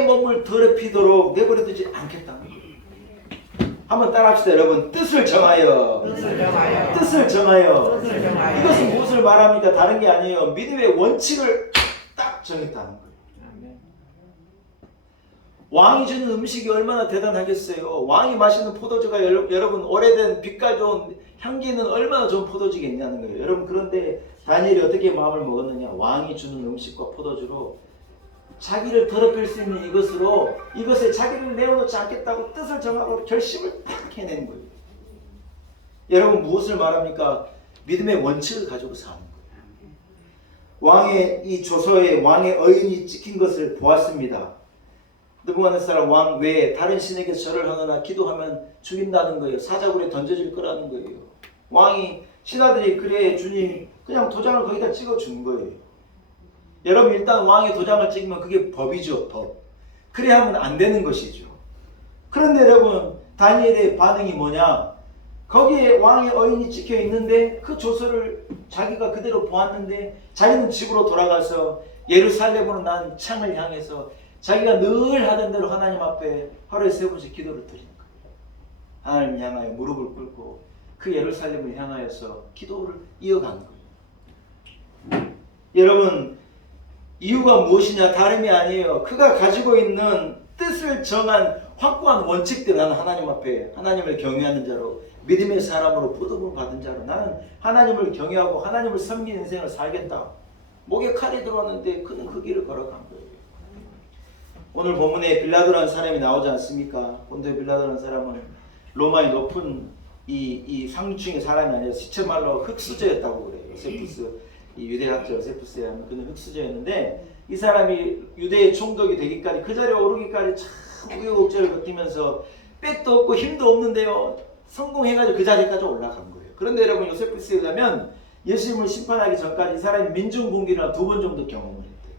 몸을 더럽히도록 내버려두지 않겠다는 거예요. 한번 따라합시다. 여러분. 뜻을 정하여. 뜻을 정하여. 이것은 무엇을 말합니까? 다른 게 아니에요. 믿음의 원칙을 딱 정했다는 거예요. 왕이 주는 음식이 얼마나 대단하겠어요. 왕이 마시는 포도주가 여러분 오래된 빛깔 좋은 향기는 얼마나 좋은 포도주겠냐는 거예요. 여러분, 그런데 다니엘이 어떻게 마음을 먹었느냐. 왕이 주는 음식과 포도주로 자기를 더럽힐 수 있는 이것으로 이것에 자기를 내어놓지 않겠다고 뜻을 정하고 결심을 딱 해낸 거예요. 여러분, 무엇을 말합니까? 믿음의 원칙을 가지고 사는 거예요. 왕의 이 조서에 왕의 어인이 찍힌 것을 보았습니다. 느부갓네살 왕 외에 다른 신에게 절을 하거나 기도하면 죽인다는 거예요. 사자굴에 던져질 거라는 거예요. 왕이 신하들이 그래 주님 그냥 도장을 거기다 찍어준 거예요. 여러분, 일단 왕의 도장을 찍으면 그게 법이죠. 법. 그래야 하면 안 되는 것이죠. 그런데 여러분, 다니엘의 반응이 뭐냐? 거기에 왕의 어인이 찍혀 있는데 그 조서를 자기가 그대로 보았는데 자기는 집으로 돌아가서 예루살렘으로 난 창을 향해서 자기가 늘 하던 대로 하나님 앞에 하루에 3번씩 기도를 드리는 거예요. 하나님 향하여 무릎을 꿇고 그 예루살렘을 향하여서 기도를 이어간 거예요. 여러분, 이유가 무엇이냐? 다름이 아니에요. 그가 가지고 있는 뜻을 정한 확고한 원칙대로 나는 하나님 앞에 하나님을 경외하는 자로 믿음의 사람으로 부름을 받은 자로 나는 하나님을 경외하고 하나님을 섬기는 인생을 살겠다. 목에 칼이 들어왔는데 그는 그 길을 걸어간 거예요. 오늘 본문에 빌라도라는 사람이 나오지 않습니까? 본토의 빌라도라는 사람은 로마의 높은 이 상류층의 사람이 아니라 시체말로 흙수저였다고 그래요. 요세푸스, 이 유대학자 요세푸스에 하면 그는 흙수저였는데 이 사람이 유대의 총독이 되기까지 그 자리에 오르기까지 참 우여곡절을 버티면서 빽도 없고 힘도 없는데요. 성공해가지고 그 자리까지 올라간 거예요. 그런데 여러분, 요세푸스에 의하면 예수님을 심판하기 전까지 이 사람이 민중봉기를 2번 정도 경험을 했대요.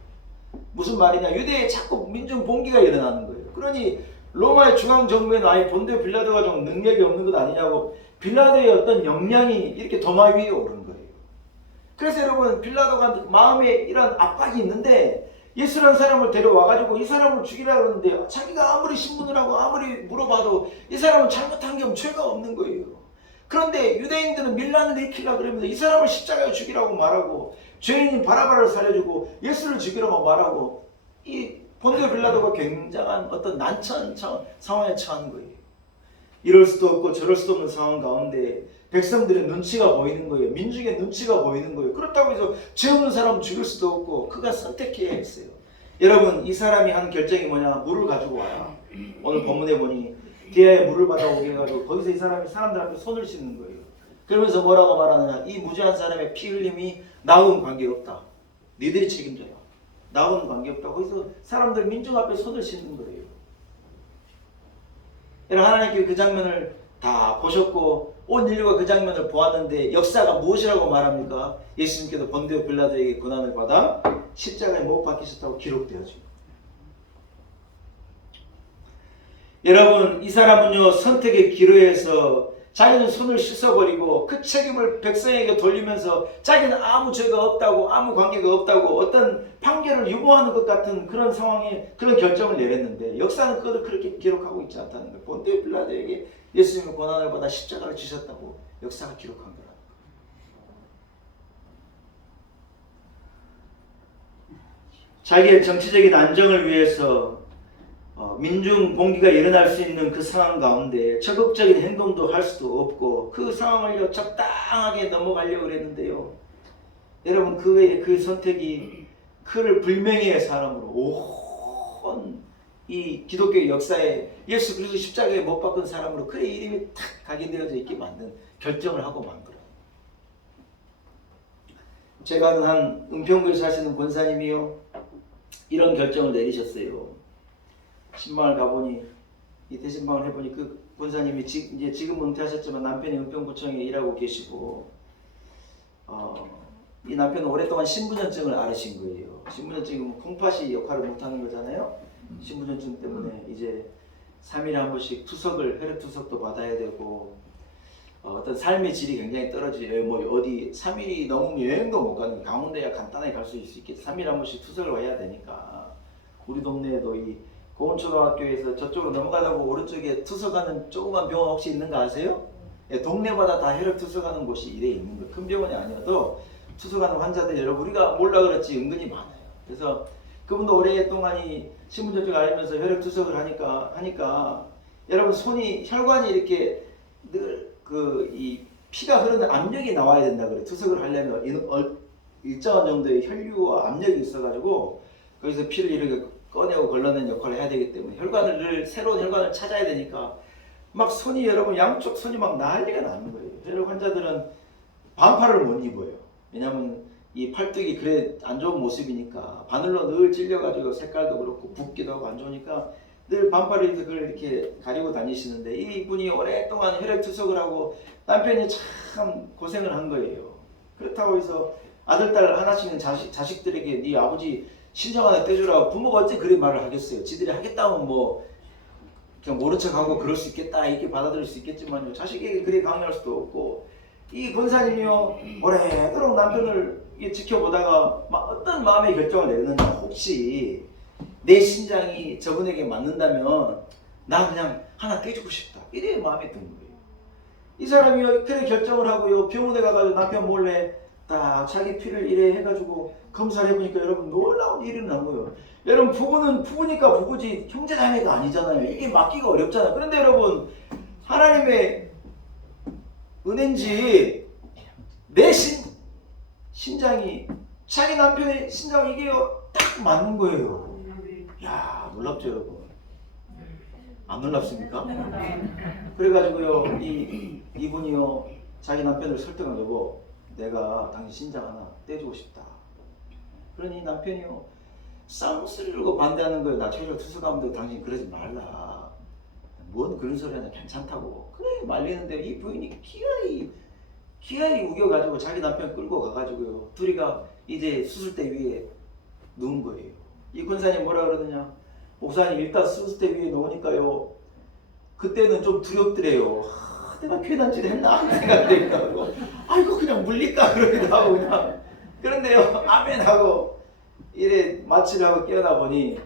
무슨 말이냐? 유대에 자꾸 민중봉기가 일어나는 거예요. 그러니 로마의 중앙정부에는 아예 본토 빌라도가 좀 능력이 없는 것 아니냐고 빌라도의 어떤 역량이 이렇게 도마 위에 오른 거예요. 그래서 여러분, 빌라도가 마음에 이런 압박이 있는데 예수라는 사람을 데려와가지고 이 사람을 죽이려고 그러는데 자기가 아무리 신문을 하고 아무리 물어봐도 이 사람은 잘못한 게 죄가 없는 거예요. 그런데 유대인들은 밀란을 일으키려고 그러면서 이 사람을 십자가에 죽이라고 말하고 죄인인 바라바를 살려주고 예수를 죽이라고 말하고 이 본토 빌라도가 굉장한 어떤 난처한 상황에 처한 거예요. 이럴 수도 없고 저럴 수도 없는 상황 가운데 백성들의 눈치가 보이는 거예요. 민중의 눈치가 보이는 거예요. 그렇다고 해서 죄 없는 사람은 죽일 수도 없고 그가 선택해야 했어요. 여러분, 이 사람이 한 결정이 뭐냐? 물을 가지고 와요. 오늘 본문에 보니 디아에 물을 받아오게 해가지고 거기서 이 사람이 사람들 앞에 손을 씻는 거예요. 그러면서 뭐라고 말하느냐? 이 무죄한 사람의 피 흘림이 나하고는 관계없다. 니들이 책임져요. 나하고는 관계없다. 거기서 사람들 민중 앞에 손을 씻는 거예요. 하나님께 그 장면을 다 보셨고 온 인류가 그 장면을 보았는데 역사가 무엇이라고 말합니까? 예수님께서 본디오 빌라도에게 고난을 받아 십자가에 못 박히셨다고 기록되어져. 여러분, 이 사람은요 선택의 기로에서 자기는 손을 씻어버리고 그 책임을 백성에게 돌리면서 자기는 아무 죄가 없다고 아무 관계가 없다고 어떤 판결을 유보하는 것 같은 그런 상황에 그런 결정을 내렸는데 역사는 그것을 그렇게 기록하고 있지 않다는 거예요. 본디오 빌라도에게 예수님의 고난을 받아 십자가를 지셨다고 역사가 기록한 거라. 자기의 정치적인 안정을 위해서 민중 봉기가 일어날 수 있는 그 상황 가운데 적극적인 행동도 할 수도 없고 그 상황을 적당하게 넘어가려고 그랬는데요. 여러분, 그 선택이 그를 불명예의 사람으로 온 이 기독교 역사에 예수 그리스도 십자가에 못 박은 사람으로 그의 이름이 탁 각인되어져 있게 만든 결정을 하고 만 거예요. 제가 아는 한 은평구에 사시는 권사님이요 이런 결정을 내리셨어요. 신방을 가보니 이때 신방을 해보니 그 권사님이 이제 지금 은퇴하셨지만 남편이 은평구청에 일하고 계시고 이 남편은 오랫동안 신부전증을 앓으신 거예요. 신부전증은 콩팥이 역할을 못하는 거잖아요. 신부전증 때문에 이제 3일에 한 번씩 투석을 혈액 투석도 받아야 되고 어떤 삶의 질이 굉장히 떨어져요. 뭐 어디 3일이 넘으면 여행도 못 가는 강원도야 간단하게 갈 수 있겠지. 3일에 한 번씩 투석을 와야 되니까 우리 동네에도 이 고은초등학교에서 저쪽으로 넘어가다 보고 오른쪽에 투석하는 조그만 병원 혹시 있는 거 아세요? 예, 동네마다 다 혈액 투석하는 곳이 이래 있는 거예요. 큰 병원이 아니어도 투석하는 환자들 여러분 우리가 몰라 그렇지 은근히 많아요. 그래서 그분도 오랫동안 이 신분전증 앓으면서 혈액 투석을 하니까 여러분 손이 혈관이 이렇게 늘 이 피가 흐르는 압력이 나와야 된다 그래. 투석을 하려면 일정한 정도의 혈류와 압력이 있어가지고 거기서 피를 이렇게 꺼내고 걸러내는 역할을 해야 되기 때문에 새로운 혈관을 찾아야 되니까 막 손이 여러분 양쪽 손이 막 난리가 나는 거예요. 혈액 환자들은 반팔을 못 입어요. 왜냐면 이 팔뚝이 그래 안 좋은 모습이니까 바늘로 늘 찔려가지고 색깔도 그렇고 붓기도 하고 안 좋으니까 늘 반팔을 입어서 그걸 이렇게 가리고 다니시는데 이분이 오랫동안 혈액 투석을 하고 남편이 참 고생을 한 거예요. 그렇다고 해서 아들, 딸 하나씩 있는 자식들에게 네 아버지 신장 하나 떼주라고 부모가 어째 그런 말을 하겠어요. 지들이 하겠다면 뭐 그냥 모른 척하고 그럴 수 있겠다 이렇게 받아들일 수 있겠지만요. 자식에게 그렇게 강요할 수도 없고 이 권사님이요 오래도록 남편을 지켜보다가 어떤 마음의 결정을 내렸는가 혹시 내 신장이 저분에게 맞는다면 나 그냥 하나 떼주고 싶다 이래 마음에 든 거예요. 이 사람이 그래 결정을 하고요 병원에 가가지고 남편 몰래 딱 자기 피를 이래 해가지고 검사를 해보니까 여러분 놀라운 일이 난 거예요. 여러분 부부는 부부니까 부부지 형제자매가 아니잖아요. 이게 맡기가 어렵잖아요. 그런데 여러분 하나님의 은혜인지 내 신장이 자기 남편의 신장 이게요 딱 맞는 거예요. 야 놀랍죠 여러분? 안 놀랍습니까? 그래가지고요 이분이요 자기 남편을 설득하려고 내가 당신 신장 하나 떼주고 싶다. 그러니 남편이요 쌍수를 들고 반대하는 거예요. 나 혈액 투석하면 당신 그러지 말라. 뭔 그런 소리 하냐 괜찮다고. 그래 말리는데 이 부인이 기아이 우겨가지고 자기 남편 끌고 가가지고요 둘이가 이제 수술대 위에 누운 거예요. 이 권사님 뭐라 그러느냐 목사님 일단 수술대 위에 놓으니까요 그때는 좀 두렵더래요. 내가 괴단질 했나 생각되니까 아이고 그냥 물릴까 그러기도 하고 그냥 그런데요 아멘 하고 이래 마취를 하고 깨어나 보니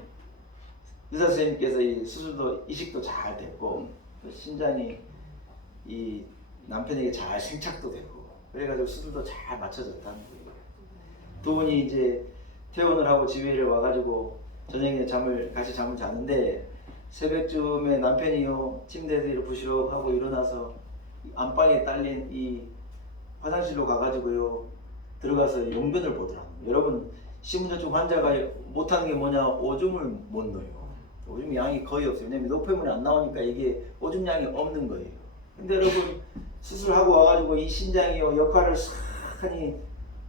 의사 선생님께서 이 수술도 이식도 잘 됐고 신장이 이 남편에게 잘 생착도 되고 그래가지고 수술도 잘 맞춰졌다는 거예요. 두 분이 이제 퇴원을 하고 집에 와가지고 저녁에 같이 잠을 자는데 새벽쯤에 남편이요 침대에서 부시럭하고 일어나서 안방에 딸린 이 화장실로 가가지고요 들어가서 용변을 보더라고요. 여러분 신분전증 환자가 못하는 게 뭐냐 오줌을 못 넣어요. 오줌 양이 거의 없어요. 왜냐면 노폐물이 안 나오니까 이게 오줌 양이 없는 거예요. 근데 여러분 수술하고 와가지고 이 신장이요 역할을 싹 하니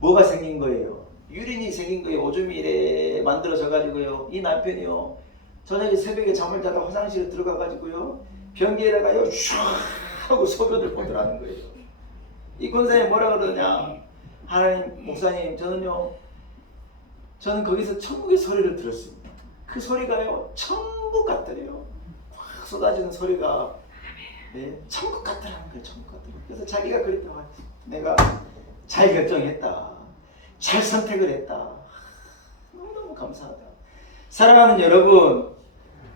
뭐가 생긴 거예요? 유린이 생긴 거예요. 오줌이 이래 만들어져 가지고요 이 남편이요 저녁에 새벽에 잠을 자다 화장실에 들어가가지고요 변기에다가요 슉 하고 소변을 보더라는 거예요. 이 권사님 뭐라 그러냐 하나님 목사님 저는 거기서 천국의 소리를 들었습니다. 그 소리가요 천국 같더래요. 확 쏟아지는 소리가 천국 같더라는 거예요. 천국 같더라고요. 그래서 자기가 그랬다고 내가 잘 결정했다. 잘 선택을 했다. 너무너무 감사하다. 사랑하는 여러분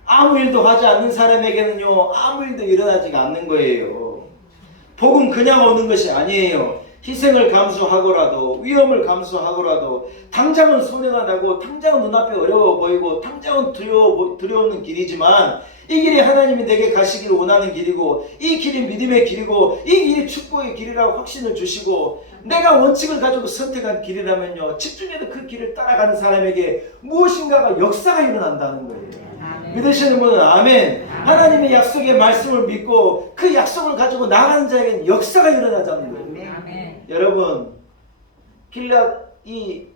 아무 일도 하지 않는 사람에게는요 아무 일도 일어나지가 않는 거예요. 복은 그냥 오는 것이 아니에요. 희생을 감수하고라도 위험을 감수하고라도 당장은 손해가 나고 당장은 눈앞에 어려워 보이고 당장은 두려우는 길이지만 이 길이 하나님이 내게 가시기를 원하는 길이고 이 길이 믿음의 길이고 이 길이 축복의 길이라고 확신을 주시고 내가 원칙을 가지고 선택한 길이라면요 집중해서 그 길을 따라가는 사람에게 무엇인가가 역사가 일어난다는 거예요. 아멘. 믿으시는 분은 아멘. 하나님의 약속의 말씀을 믿고 그 약속을 가지고 나가는 자에게는 역사가 일어나자는 거예요. 아멘. 여러분 이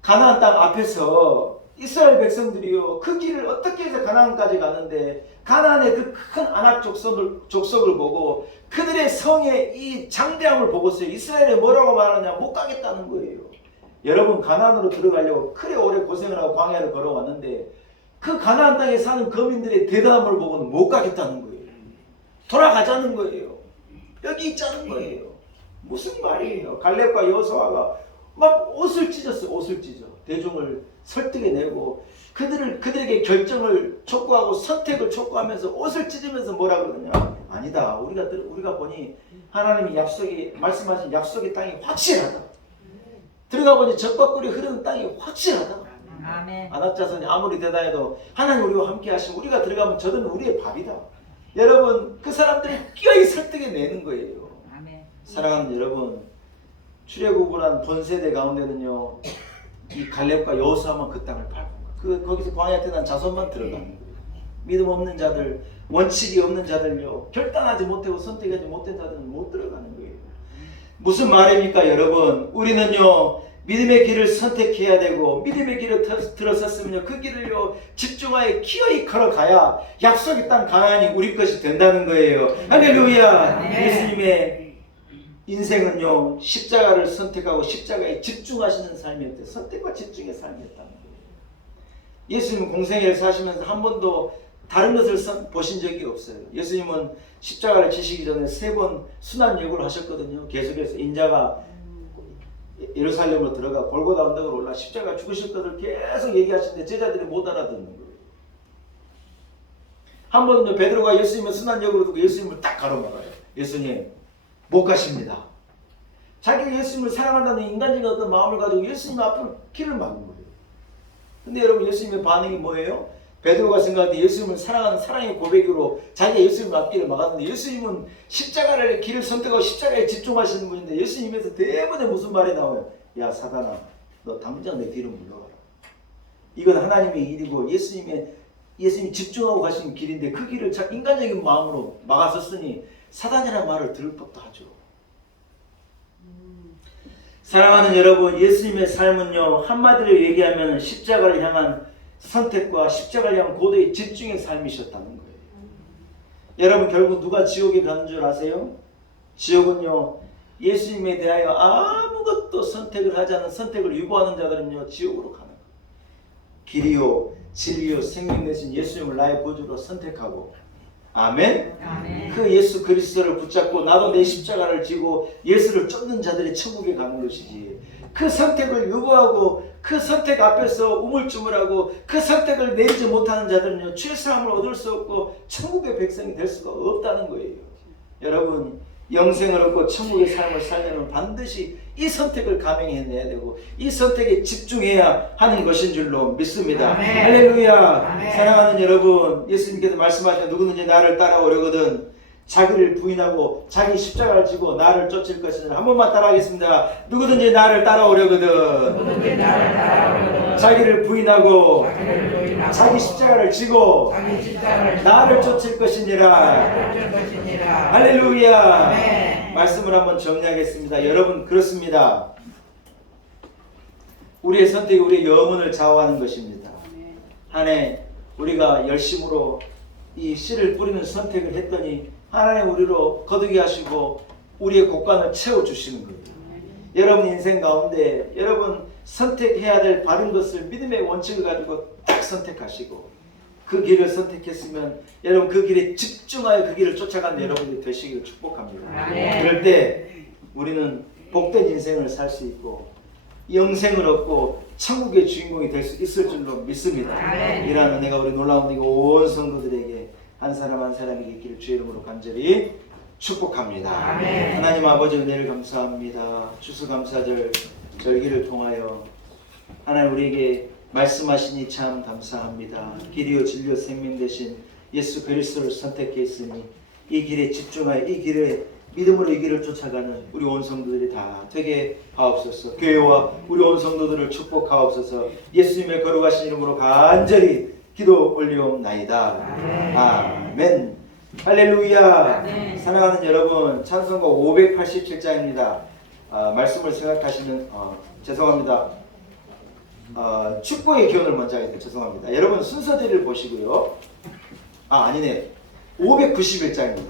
가나안 땅 앞에서 이스라엘 백성들이요 그 길을 어떻게 해서 가나안까지 가는데 가나안의 그 큰 아낙 족속을 보고 그들의 성의 이 장대함을 보고서 이스라엘에 뭐라고 말하냐 못 가겠다는 거예요. 여러분 가나안으로 들어가려고 그래 오래 고생을 하고 광야를 걸어왔는데 그 가나안 땅에 사는 거민들의 대담함을 보고는 못 가겠다는 거예요. 돌아가자는 거예요. 여기 있자는 거예요. 무슨 말이에요. 갈렙과 여호수아가 막 옷을 찢었어요. 옷을 찢어. 대중을 설득해내고 그들에게 결정을 촉구하고 선택을 촉구하면서 옷을 찢으면서 뭐라 그러느냐? 아니다. 우리가 보니 하나님이 말씀하신 약속의 땅이 확실하다. 들어가 보니 젖밥꿀이 흐르는 땅이 확실하다. 아멘. 안악자손이 아무리 대단해도 하나님 우리와 함께 하시면 우리가 들어가면 저들은 우리의 밥이다. 여러분, 그 사람들이 끼어이 설득해내는 거예요. 아멘. 사랑하는 여러분, 출애굽을 본 세대 가운데는요, 이 갈렙과 여호수아만 그 땅을 밟고 거기서 광야에 태어난 자손만 들어가는 거예요. 믿음 없는 자들, 원칙이 없는 자들요, 결단하지 못하고 선택하지 못한 자들은 못 들어가는 거예요. 무슨 말입니까, 여러분? 우리는요, 믿음의 길을 선택해야 되고, 믿음의 길을 들어섰으면요, 그 길을요, 집중하여 기어이 걸어가야 약속의 땅 가나안이 우리 것이 된다는 거예요. 할렐루야! 예수님의 인생은요, 십자가를 선택하고 십자가에 집중하시는 삶이었대요. 선택과 집중의 삶이었다는 거예요. 예수님은 공생애를 사시면서 한 번도 다른 것을 보신 적이 없어요. 예수님은 십자가를 지시기 전에 3번 순환여고를 하셨거든요. 계속해서 인자가 예루살렘으로 들어가 골고다 언덕으로 올라 십자가 죽으실 것을 계속 얘기하시는데 제자들이 못 알아듣는 거예요. 한 번은요, 베드로가 예수님을 순환역으로 두고 예수님을 딱 가로막아요. 예수님 못 가십니다. 자기가 예수님을 사랑한다는 인간적인 어떤 마음을 가지고 예수님 앞으로 길을 막은 거예요. 근데 여러분, 예수님의 반응이 뭐예요? 베드로가 생각할 때 예수님을 사랑하는 사랑의 고백으로 자기가 예수님 앞길을 막았는데, 예수님은 십자가를 길을 선택하고 십자가에 집중하시는 분인데, 예수님에서 대부분에 무슨 말이 나와요? 야 사단아, 너 당장 내 뒤로 물러가라. 이건 하나님의 일이고 예수님이 집중하고 가신 길인데 그 길을 인간적인 마음으로 막았었으니 사단이라는 말을 들을 법도 하죠. 사랑하는 여러분, 예수님의 삶은요, 한마디로 얘기하면 십자가를 향한 선택과 십자가를 향한 고도의 집중의 삶이셨다는 거예요. 여러분, 결국 누가 지옥에 가는 줄 아세요? 지옥은요, 예수님에 대하여 아무것도 선택을 하지 않은, 선택을 유보하는 자들은요, 지옥으로 가는 거예요. 길이요 진리요 생명 되신 예수님을 나의 구주로 선택하고, 아멘? 아멘. 그 예수 그리스도를 붙잡고 나도 내 십자가를 지고 예수를 쫓는 자들이 천국에 가는 것이지, 그 선택을 유보하고 그 선택 앞에서 우물쭈물하고 그 선택을 내리지 못하는 자들은요, 죄사함을 얻을 수 없고 천국의 백성이 될 수가 없다는 거예요. 여러분, 영생을 얻고 천국의 삶을 살려면 반드시 이 선택을 감행해내야 되고 이 선택에 집중해야 하는 것인 줄로 믿습니다. 아멘. 할렐루야. 아멘. 사랑하는 여러분, 예수님께서 말씀하신 누구든지 나를 따라오려거든 자기를 부인하고 자기 십자가를 지고 나를 쫓을 것이니, 한 번만 따라하겠습니다. 누구든지 나를 따라오려거든 자기를 부인하고 자기 십자가를 지고 나를 쫓을 것이니라. 할렐루야. 아멘. 말씀을 한번 정리하겠습니다. 여러분, 그렇습니다. 우리의 선택이 우리의 영혼을 좌우하는 것입니다. 한 해 우리가 열심으로 이 씨를 뿌리는 선택을 했더니 하나님 우리로 거두게 하시고 우리의 곳간을 채워주시는 거예요. 여러분 인생 가운데 여러분 선택해야 될 바른 것을 믿음의 원칙을 가지고 딱 선택하시고 그 길을 선택했으면 여러분 그 길에 집중하여 그 길을 쫓아가는 여러분들이 되시기를 축복합니다. 그럴 때 우리는 복된 인생을 살 수 있고 영생을 얻고 천국의 주인공이 될 수 있을 줄로 믿습니다. 이러한 은혜가 우리 놀라운 은혜가 온 성도들에게 한 사람 한 사람에게 있기를 주의 이름으로 간절히 축복합니다. 하나님 아버지 은혜를 감사합니다. 추수감사절 절기를 통하여 하나님 우리에게 말씀하시니 참 감사합니다. 길이요 진리요 생명 되신 예수 그리스도를 선택했으니 이 길에 집중하여 이 길에 믿음으로 이 길을 쫓아가는 우리 온 성도들이 다 되게 하옵소서. 교회와 우리 온 성도들을 축복하옵소서. 예수님의 거룩하신 이름으로 간절히 기도 올리옵나이다. 아멘. 할렐루야. 아멘. 사랑하는 여러분, 찬송가 587장입니다. 말씀을 생각하시는 죄송합니다. 축복의 기원을 먼저 하겠습니다. 죄송합니다. 여러분 순서대를 보시고요. 아니네. 591장입니다.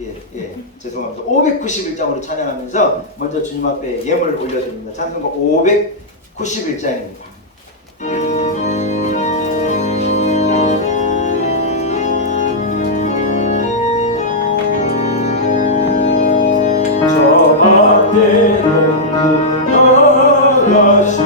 예, 죄송합니다. 591장으로 찬양하면서 먼저 주님 앞에 예물을 올려드립니다. 찬송가 591장입니다. 저 하늘로 나가시고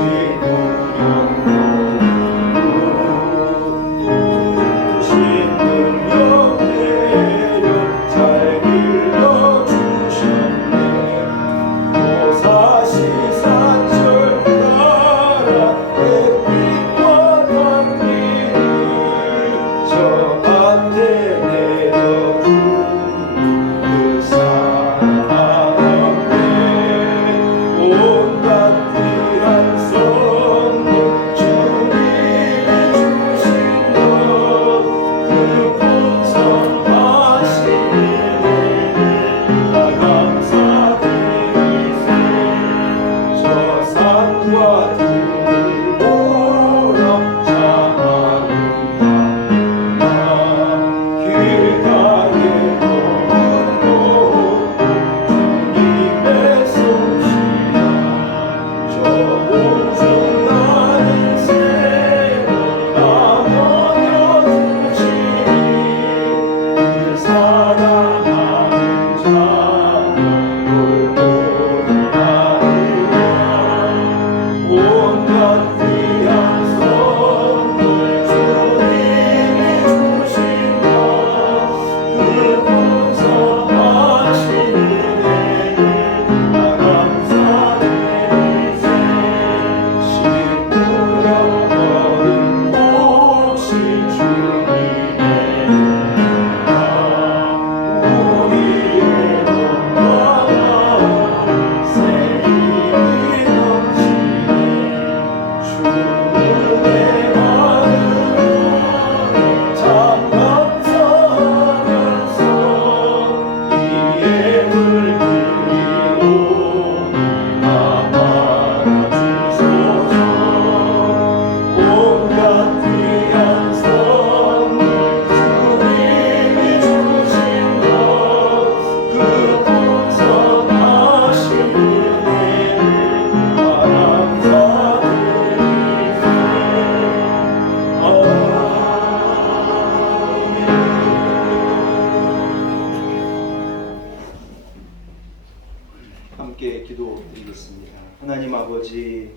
아버지,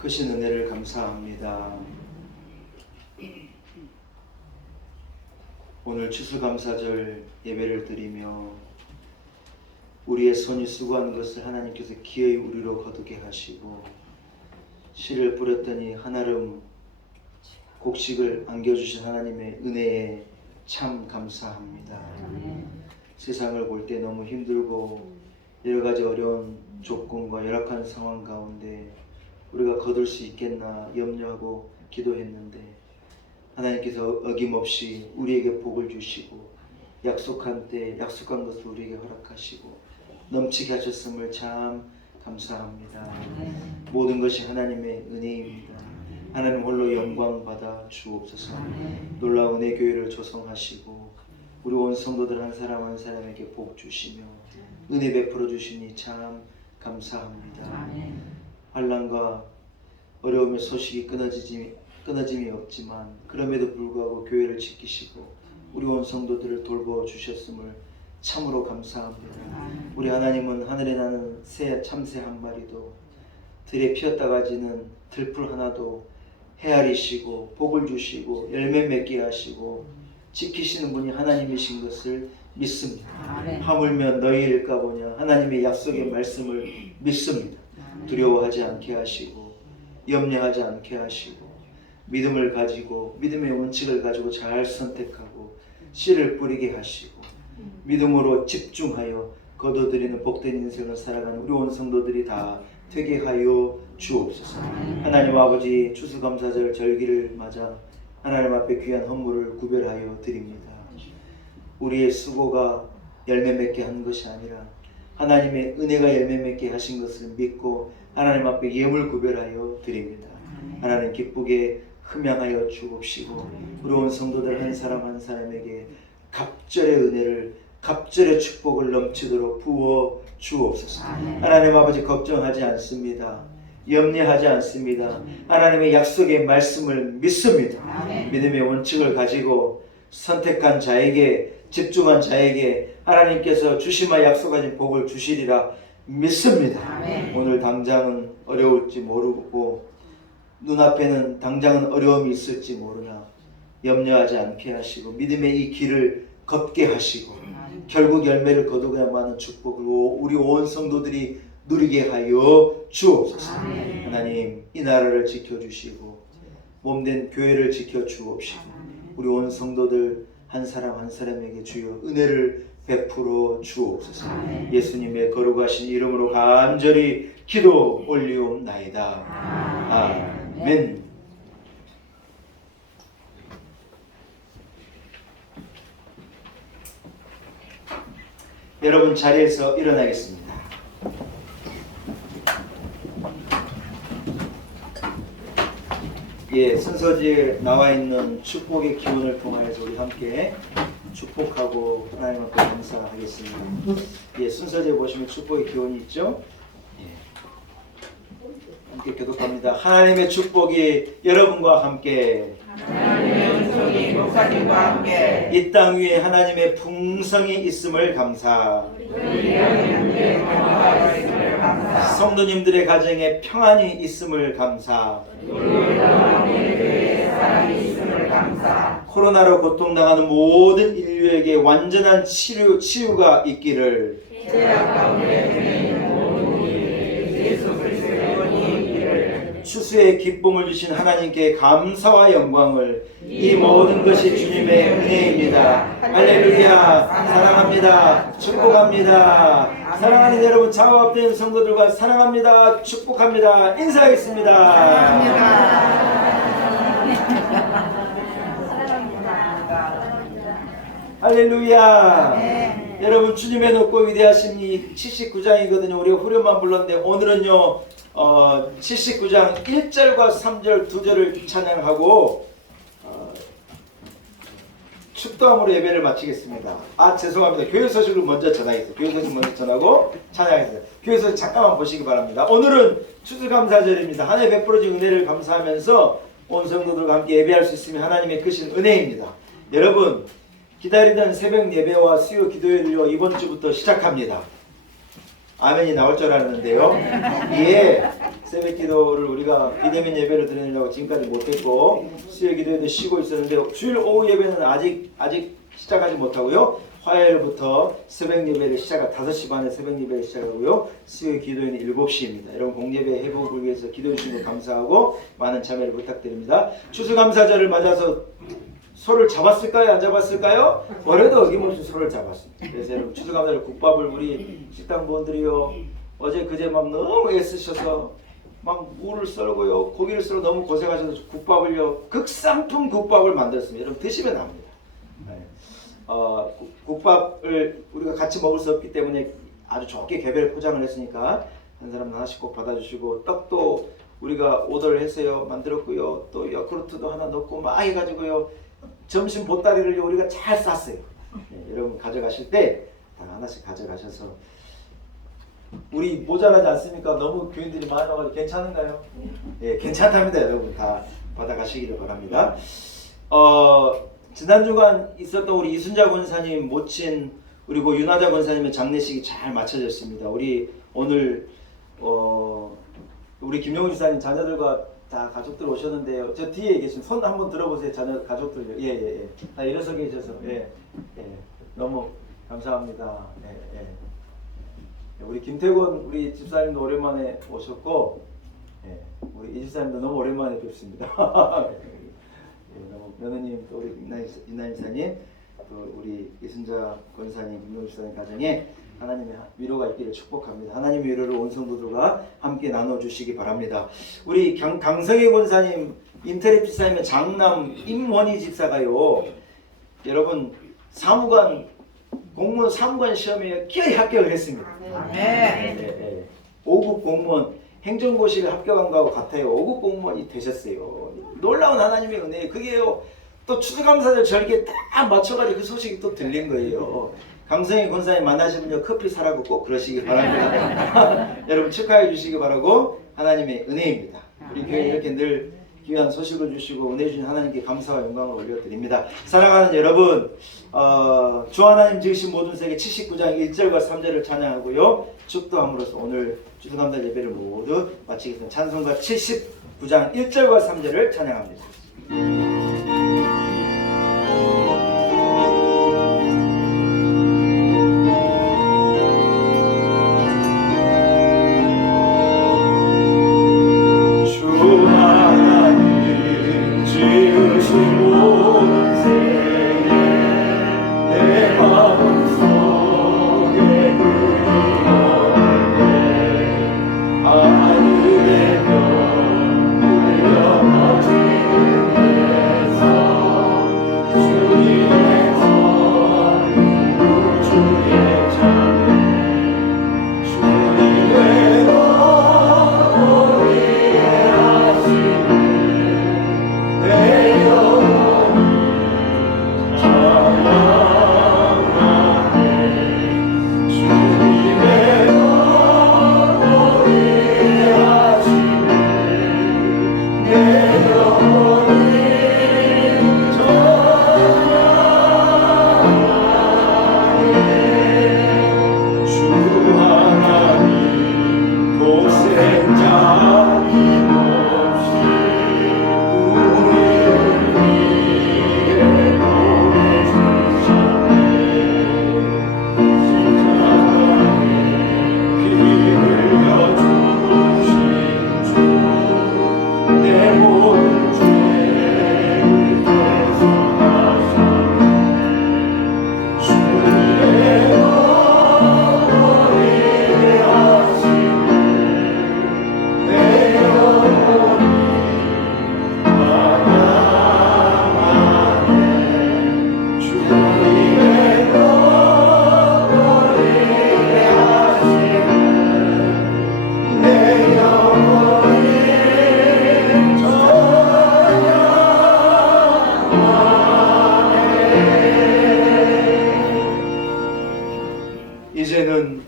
크신 은혜를 감사합니다. 오늘 추수감사절 예배를 드리며 우리의 손이 수고한 것을 하나님께서 기어이 우리로 거두게 하시고, 씨를 뿌렸더니 한아름 곡식을 안겨주신 하나님의 은혜에 참 감사합니다. 세상을 볼 때 너무 힘들고 여러 가지 어려운 조건과 열악한 상황 가운데 우리가 거둘 수 있겠나 염려하고 기도했는데, 하나님께서 어김없이 우리에게 복을 주시고 약속한 때 약속한 것을 우리에게 허락하시고 넘치게 하셨음을 참 감사합니다. 모든 것이 하나님의 은혜입니다. 하나님 홀로 영광 받아 주옵소서. 놀라운 은혜 교회를 조성하시고 우리 온 성도들 한 사람 한 사람에게 복 주시며 은혜 베풀어 주시니 참 감사합니다. 환난과 어려움의 소식이 끊어짐이 없지만 그럼에도 불구하고 교회를 지키시고 우리 온 성도들을 돌보 주셨음을 참으로 감사합니다. 우리 하나님은 하늘에 나는 새 참새 한 마리도 들에 피었다가 지는 들풀 하나도 헤아리시고 복을 주시고 열매 맺게 하시고 지키시는 분이 하나님이신 것을 믿습니다. 하물며 너희일까 보냐, 하나님의 약속의 말씀을 믿습니다. 두려워하지 않게 하시고 염려하지 않게 하시고 믿음을 가지고 믿음의 원칙을 가지고 잘 선택하고 씨를 뿌리게 하시고 믿음으로 집중하여 거둬들이는 복된 인생을 살아가는 우리 온 성도들이 다 되게 하여 주옵소서. 하나님 아버지, 추수감사절 절기를 맞아 하나님 앞에 귀한 헌물을 구별하여 드립니다. 우리의 수고가 열매 맺게 한 것이 아니라 하나님의 은혜가 열매 맺게 하신 것을 믿고 하나님 앞에 예물 구별하여 드립니다. 하나님 기쁘게 흠양하여 주옵시고 우리 온 성도들 한 사람 한 사람에게 갑절의 은혜를, 갑절의 축복을 넘치도록 부어 주옵소서. 하나님 아버지, 걱정하지 않습니다. 염려하지 않습니다. 하나님의 약속의 말씀을 믿습니다. 믿음의 원칙을 가지고 선택한 자에게, 집중한 자에게 하나님께서 주시마 약속하신 복을 주시리라 믿습니다. 오늘 당장은 어려울지 모르고 눈앞에는 당장은 어려움이 있을지 모르나 염려하지 않게 하시고 믿음의 이 길을 걷게 하시고 결국 열매를 거두고야만 하는 축복을 우리 온 성도들이 누리게 하여 주옵소서. 하나님, 이 나라를 지켜주시고 몸된 교회를 지켜주옵시고 우리 온 성도들 한 사람 한 사람에게 주여 은혜를 베풀어 주옵소서. 예수님의 거룩하신 이름으로 간절히 기도 올리옵나이다. 아멘. 여러분 자리에서 일어나겠습니다. 순서지에 나와 있는 축복의 기원을 통하여서 우리 함께 축복하고 하나님 앞에 감사하겠습니다. 순서지에 보시면 축복의 기원이 있죠. 함께 교독합니다. 하나님의 축복이 여러분과 함께, 하나님의 은총이 목사님과 함께 이 땅 위에 하나님의 풍성이 있음을 감사, 성도님들의 가정에 평안이 있음을 감사, 코로나로 고통당하는 모든 인류에게 완전한 치유가 있기를, 추수의 기쁨을 주신 하나님께 감사와 영광을, 이 모든 것이 주님의 은혜입니다. 할렐루야. 사랑합니다. 축복합니다. 사랑하는 여러분, 자업된 성도들과 사랑합니다. 축복합니다. 인사하겠습니다. 할렐루야. 여러분, 주님의 높고 위대하심이 79장이거든요. 우리가 후렴만 불렀는데 오늘은요 79장 1절과 3절 2절을 찬양하고 축도함으로 예배를 마치겠습니다. 죄송합니다. 교회 소식을 먼저 전하겠습니다. 교회 소식 먼저 전하고 찬양하겠습니다. 교회 소식 잠깐만 보시기 바랍니다. 오늘은 추수감사절입니다. 하나님 베풀어진 은혜를 감사하면서 온 성도들과 함께 예배할 수 있으면 하나님의 크신 은혜입니다. 여러분, 기다리던 새벽 예배와 수요 기도회를요 이번 주부터 시작합니다. 아멘이 나올 줄 알았는데요. 예, 새벽 기도를 우리가 비대면 예배를 드리려고 지금까지 못했고 수요 기도에도 쉬고 있었는데 주일 오후 예배는 아직 시작하지 못하고요. 화요일부터 새벽 예배를 5시 반에 새벽 예배를 시작하고요. 수요 기도회는 7시입니다. 여러분 공예배 회복을 위해서 기도해 주시는 거 감사하고 많은 참여를 부탁드립니다. 추수감사절을 맞아서 소를 잡았을까요? 안 잡았을까요? 올해도 어김없이 소를 잡았습니다. 그래서 여러분 추수감사절 국밥을 우리 식당분들이요 어제 그제 막 너무 애쓰셔서 막 무를 썰고요 고기를 썰어 너무 고생하셔서 국밥을요 극상품 국밥을 만들었습니다. 여러분 드시면 압니다. 네. 국밥을 우리가 같이 먹을 수 없기 때문에 아주 좋게 개별 포장을 했으니까 한 사람 하나씩 꼭 받아주시고 떡도 우리가 오더를 했어요. 만들었고요. 또 야쿠르트도 하나 넣고 막 해가지고요. 점심 보따리를 우리가 잘 쌌어요. 네, 여러분 가져가실 때 다 하나씩 가져가셔서 우리 모자라지 않습니까? 너무 교인들이 많아가지고 괜찮은가요? 네, 괜찮답니다. 여러분 다 받아가시기를 바랍니다. 지난 주간 있었던 우리 이순자 권사님 모친 그리고 윤하자 권사님의 장례식이 잘 마쳐졌습니다. 우리 오늘 우리 김용훈 지사님 자녀들과 다 가족들 오셨는데요. 저 뒤에 계신 손 한번 들어보세요. 자녀 가족들. 예. 다 일어서 계셔서 예. 너무 감사합니다. 예. 우리 김태곤 우리 집사님도 오랜만에 오셨고 우리 이 집사님도 너무 오랜만에 뵙습니다. 너무 며느님 또 우리 윤나임 사님 또 우리 이순자 권사님 김용훈 집사님 가정에 하나님의 위로가 있기를 축복합니다. 하나님의 위로를 온 성도들과 함께 나눠주시기 바랍니다. 우리 강성희 권사님, 임태립 집사님의 장남 임원희 집사가요. 여러분 공무원 사무관 시험에 기어이 합격을 했습니다. 네. 5급 공무원 행정고시를 합격한 거하고 같아요. 5급 공무원이 되셨어요. 놀라운 하나님의 은혜. 그게요. 또 추수감사절 절기에 딱 맞춰가지고 그 소식이 또 들린 거예요. 강성희 권사님 만나시면요 커피 사라고 꼭 그러시기 바랍니다. 여러분 축하해 주시기 바라고 하나님의 은혜입니다. 우리 교회 이렇게 늘 귀한 소식을 주시고 은혜 주신 하나님께 감사와 영광을 올려드립니다. 사랑하는 여러분 주 하나님 지으신 모든 세계 79장 1절과 3절을 찬양하고요. 축도함으로써 오늘 추수감사 예배를 모두 마치겠습니다. 찬송가 79장 1절과 3절을 찬양합니다. 이제는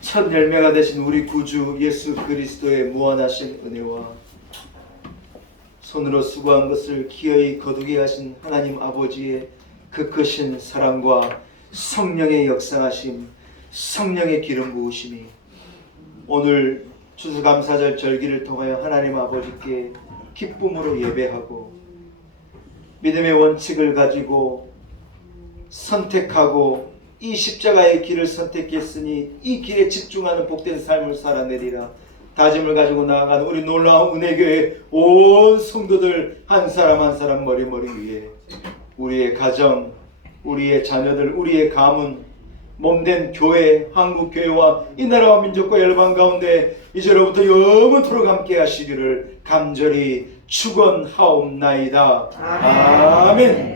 첫 열매가 되신 우리 구주 예수 그리스도의 무한하신 은혜와 손으로 수고한 것을 기어이 거두게 하신 하나님 아버지의 그 크신 사랑과 성령의 역사하심, 성령의 기름 부으심이 오늘 추수감사절 절기를 통하여 하나님 아버지께 기쁨으로 예배하고 믿음의 원칙을 가지고 선택하고 이 십자가의 길을 선택했으니 이 길에 집중하는 복된 삶을 살아내리라 다짐을 가지고 나아가는 우리 놀라운 은혜교회 온 성도들 한 사람 한 사람 머리 위에 우리의 가정, 우리의 자녀들, 우리의 가문, 몸된 교회, 한국교회와 이 나라와 민족과 열방 가운데 이제로부터 영원토록 함께 하시기를 간절히 축원하옵나이다. 아멘.